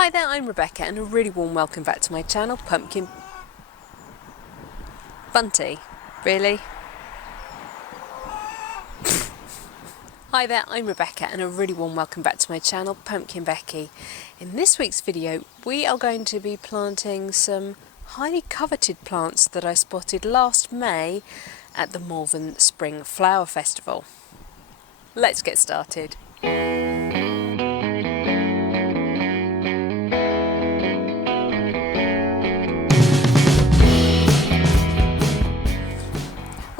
Hi there, I'm Rebecca and a really warm welcome back to my channel, Pumpkin Bunty. Really? Hi there, I'm Rebecca and a really warm welcome back to my channel, PumpkinBecki. In this week's video, we are going to be planting some highly coveted plants that I spotted last May at the Malvern Spring Flower Festival. Let's get started.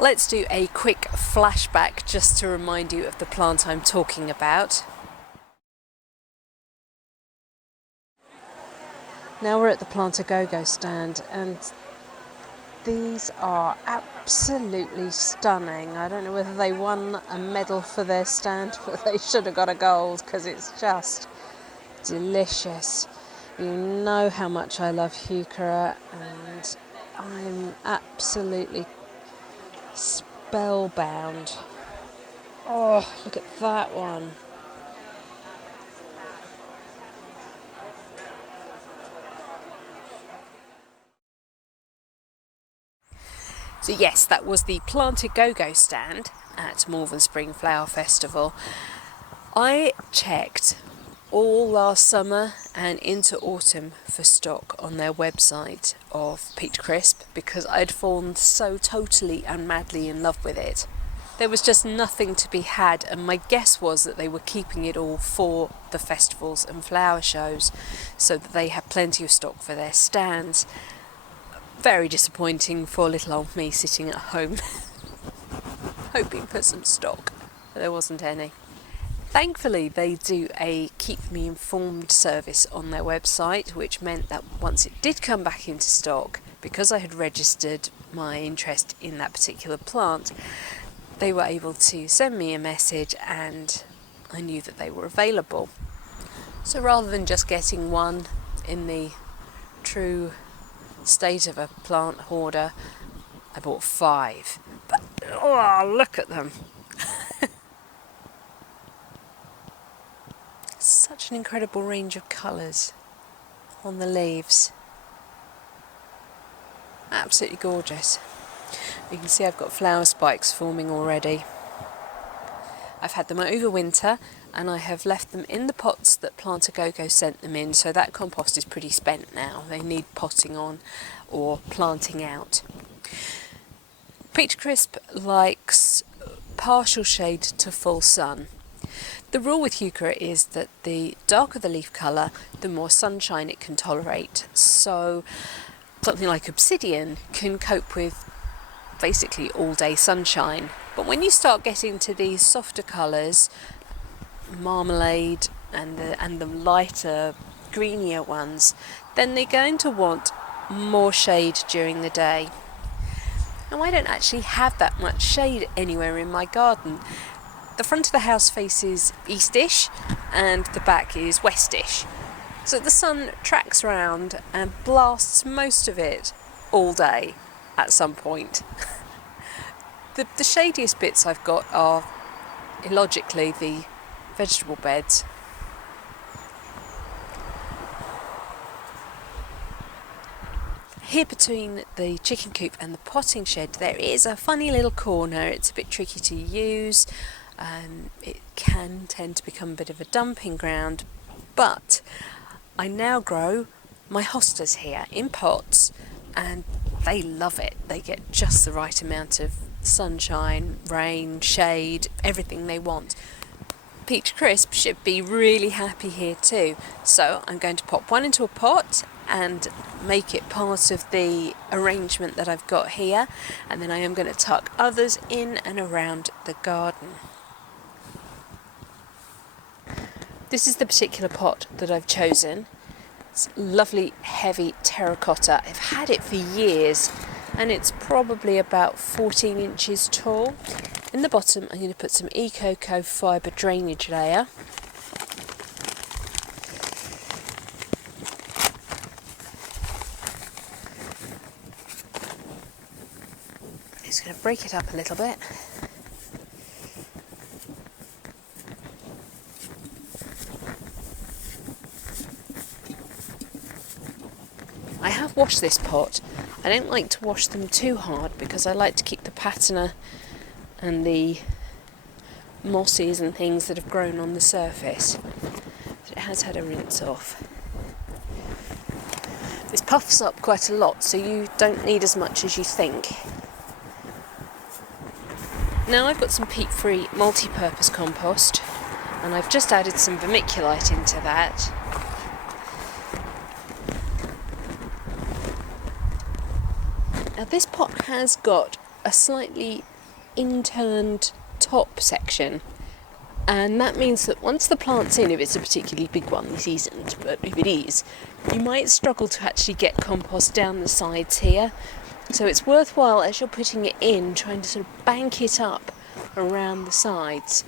Let's do a quick flashback just to remind you of the plant I'm talking about. Now we're at the Plant-A-Go-Go stand and these are absolutely stunning. I don't know whether they won a medal for their stand, but they should have got a gold because it's just delicious. You know how much I love Heuchera and I'm absolutely spellbound. Oh, look at that one. So yes, that was the Plant-A-Go-Go stand at Malvern Spring Flower Festival. I checked all last summer and into autumn for stock on their website of Peach Crisp because I'd fallen so totally and madly in love with it. There was just nothing to be had, and my guess was that they were keeping it all for the festivals and flower shows so that they had plenty of stock for their stands. Very disappointing for little old me sitting at home hoping for some stock, but there wasn't any. Thankfully they do a keep me informed service on their website, which meant that once it did come back into stock, because I had registered my interest in that particular plant, they were able to send me a message and I knew that they were available. So rather than just getting one in the true state of a plant hoarder, I bought 5. But oh, look at them. Such an incredible range of colours on the leaves. Absolutely gorgeous. You can see I've got flower spikes forming already. I've had them over winter and I have left them in the pots that Plant-A-Go-Go sent them in, so that compost is pretty spent now. They need potting on or planting out. Peach Crisp likes partial shade to full sun. The rule with Heuchera is that the darker the leaf colour, the more sunshine it can tolerate. So something like obsidian can cope with basically all day sunshine. But when you start getting to these softer colours, marmalade and the lighter, greenier ones, then they're going to want more shade during the day. Now I don't actually have that much shade anywhere in my garden. The front of the house faces eastish and the back is westish. So the sun tracks round and blasts most of it all day at some point. The shadiest bits I've got are, illogically, the vegetable beds. Here between the chicken coop and the potting shed there is a funny little corner. It's a bit tricky to use. It can tend to become a bit of a dumping ground, but I now grow my hostas here in pots and they love it. They get just the right amount of sunshine, rain, shade, everything they want. Peach Crisp should be really happy here too, so I'm going to pop one into a pot and make it part of the arrangement that I've got here, and then I am going to tuck others in and around the garden. This is the particular pot that I've chosen. It's lovely heavy terracotta. I've had it for years and it's probably about 14 inches tall. In the bottom I'm going to put some E-Coco fibre drainage layer. Just going to break it up a little bit. I have washed this pot. I don't like to wash them too hard because I like to keep the patina and the mosses and things that have grown on the surface. But it has had a rinse off. This puffs up quite a lot, so you don't need as much as you think. Now I've got some peat-free multi-purpose compost, and I've just added some vermiculite into that. Now this pot has got a slightly inturned top section, and that means that once the plant's in, if it's a particularly big one, this isn't, but if it is, you might struggle to actually get compost down the sides here. So it's worthwhile, as you're putting it in, trying to sort of bank it up around the sides.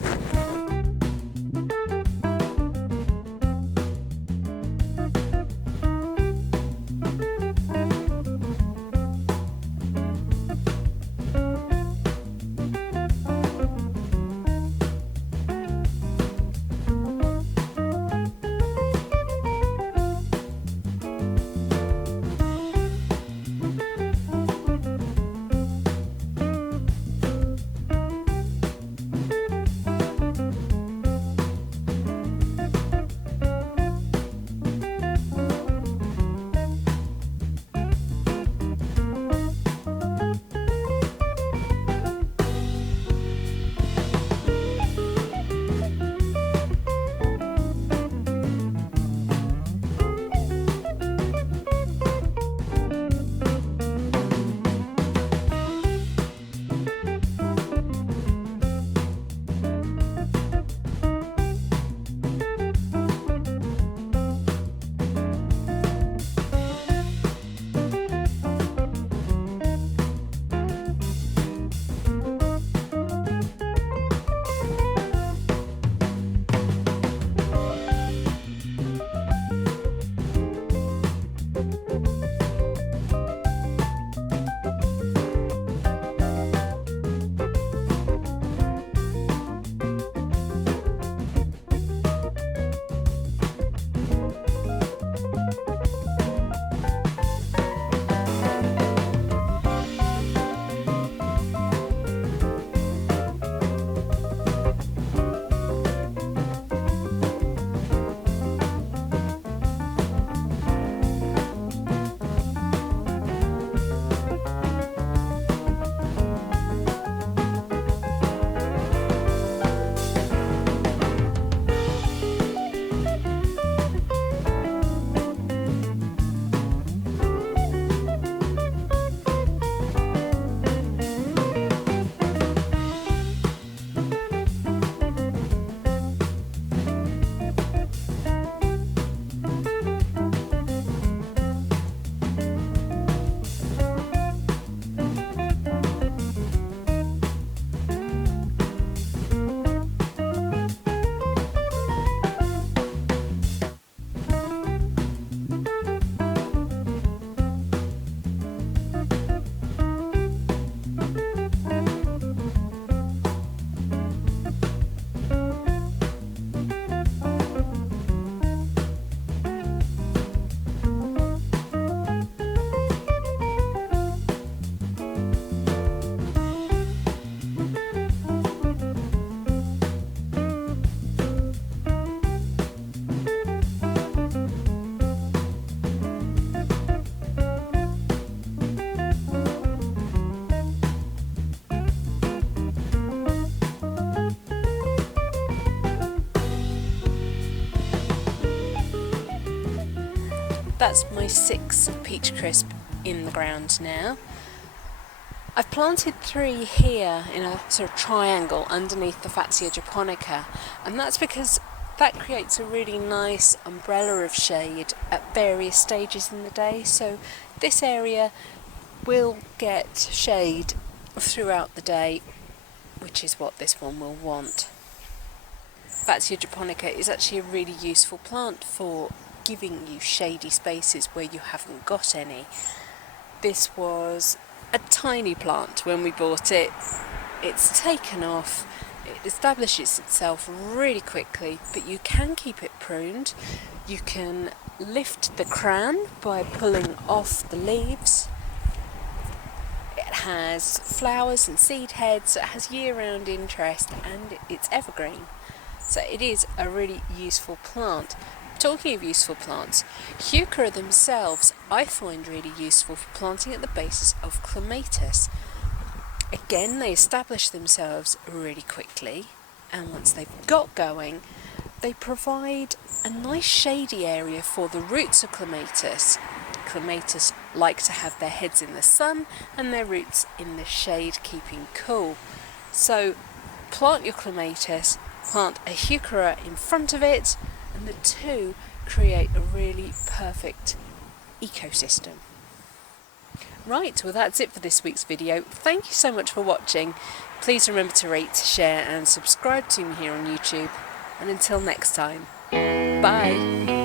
That's my 6 peach crisp in the ground now. I've planted 3 here in a sort of triangle underneath the Fatsia japonica, and that's because that creates a really nice umbrella of shade at various stages in the day. So this area will get shade throughout the day, which is what this one will want. Fatsia japonica is actually a really useful plant for giving you shady spaces where you haven't got any. This was a tiny plant when we bought it. It's taken off, it establishes itself really quickly, but you can keep it pruned. You can lift the crown by pulling off the leaves. It has flowers and seed heads, so it has year-round interest and it's evergreen. So it is a really useful plant. Talking of useful plants, Heuchera themselves I find really useful for planting at the bases of clematis. Again, they establish themselves really quickly, and once they've got going, they provide a nice shady area for the roots of clematis. Clematis like to have their heads in the sun and their roots in the shade, keeping cool. So plant your clematis, plant a Heuchera in front of it, and the two create a really perfect ecosystem. Right, well that's it for this week's video. Thank you so much for watching. Please remember to rate, share and subscribe to me here on YouTube. And until next time, bye!